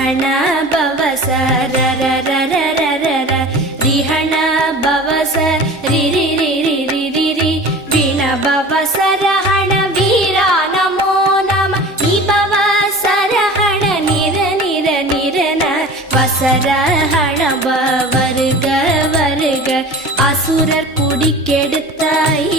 ரிஹண பவச ரர ரர ரர ர ரிஹண பவச ரி ரி ரி ரி ரி ரி ரி விண பவச ரஹண வீரா நமோ நம நிபவச ரஹண நிர நிர நிரன வசரஹண வருக வருக அசுரர் குடிக்கெடுத்தாய்